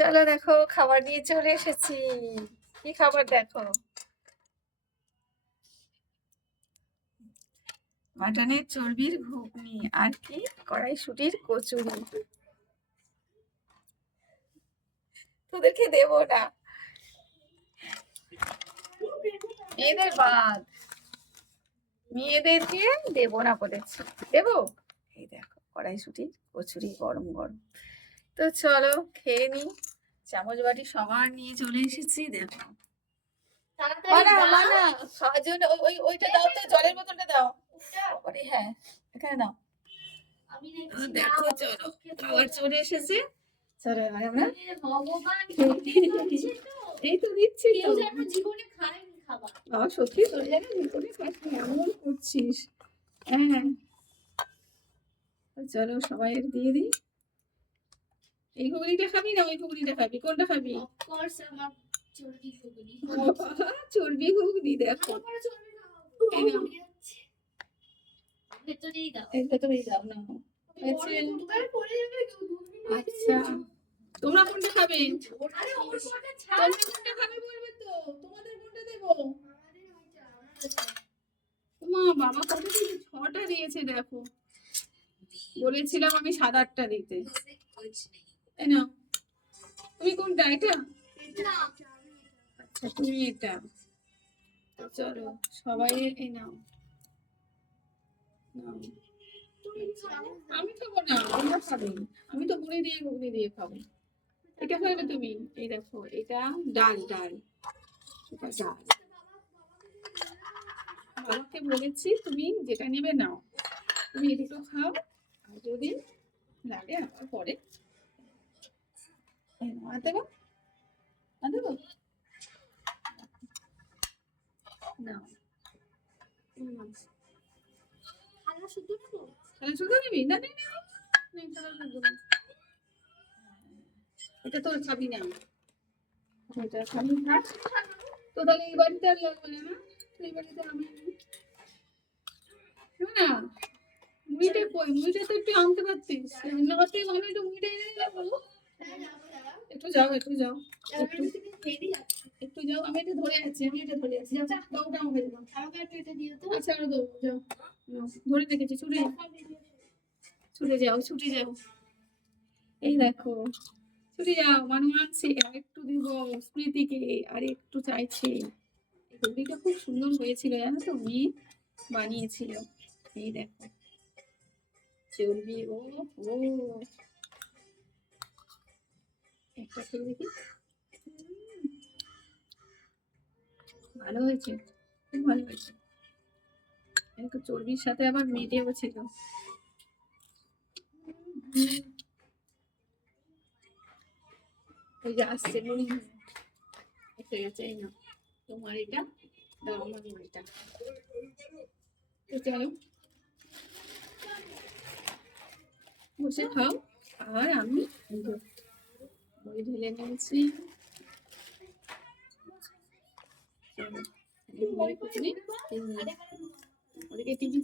চলো দেখো খাবার নিয়ে চলে এসেছি। কি খাবার দেখো, মাটনের চর্বির ঘুগনি আর কি কড়াইশুটির কচুরি। তোদেরকে দেবো না, মেয়েদের বাদ, মেয়েদেরকে দেবো না বলেছি, দেবো। এই দেখো কড়াইশুটির কচুরি গরম গরম। তো চলো খেয়ে নি, চামচ বাটি সবার নিয়ে চলে এসেছি। দেখো মানা মানা খাওয়ার জন্য ওইটা দাও তো, জলের বোতলটা দাও। আরে হ্যাঁ এখানে দাও। দেখো চলো খাবার চলে এসেছে। চলো এবার আমরা এই তো দিচ্ছি তো। জীবনে খাইনি খাবার। বাবা সত্যি তোর জায়গা জীবনে খাইনি, এমন করছিস। হ্যাঁ চলো সবাই দিয়ে দিই। এই ঘুগনিটা খাবি না ওই ঘুগনিটা খাবি, কোনটা খাবি? অফকোর্স আমার চর্বি ঘুগনি। চর্বি ঘুগনি দেখো। ভেতরেই দাও, ভেতরেই দাও না। আচ্ছা তোমরা কোনটা খাবে? তোমরা কোনটা খাবে বলবে তো, তোমাদের কোনটা দেবো? মা বাবা কত দিয়েছে, 6টা দিয়েছে দেখো। বলেছিলাম আমি 7-8টা দিতে। তাই না? তুমি কোনটা? এটা? আচ্ছা তুমি এটা। চলো সবাই এই নাও। আমি খাবো না, তোমরা খাবে। আমি তো মুড়ি দিয়ে ঘুগনি দিয়ে খাবো। এটা খাবে তুমি? এই দেখো এটা ডাল, ডাল এটা ডাল। বাবাকে বলেছি তুমি যেটা নেবে নাও, তুমি এই দুটো খাও, আর যদি লাগে আবার পরে দেবো দেবো। নাও থালা শুধু নেবো, থালা শুধু নিবি? না এটা তো খাবি না, এটা খাবি না তো তাহলে এই বাড়িতে আর লাগবে না। এই বাড়িতে আমি না মুড়িটা কই, মুড়িটা তো একটু আনতে পারতিস, রান্না করতে আমি একটু মুড়িটা এনে দিলে বলো। একটু যাও একটু যাও একটু যাও, আমি এটা ধরে আছি, আমি এটা ধরে আছি। আচ্ছা দাও দাও হয়ে যাও, আমাকে একটু এটা দিও তো। আচ্ছা আরো দাও, যাও ধরে রেখেছি, ছুটে ছুটে যাও ছুটে যাও। এই দেখো ছুটে যাও, মানু আনছে আর একটু দিব স্মৃতিকে, আর একটু চাইছে। ঘুগনিটা খুব সুন্দর হয়েছিল জানো তো, মেয়ে বানিয়েছিল। এই দেখো চর্বি, ও ও একটা খেয়ে দেখি। ভালো হয়েছে, খুব ভালো হয়েছে। একটু চর্বির সাথে আবার মেটেও ছিল। ওই যে আসছে মুড়ি এসে গেছে। এই না তোমার এটা দাও, আমার মুড়িটা। তো চলো বসে খাও, আর আমি মুড়ি ঢেলে নিয়েছি। মুড়ি টিভি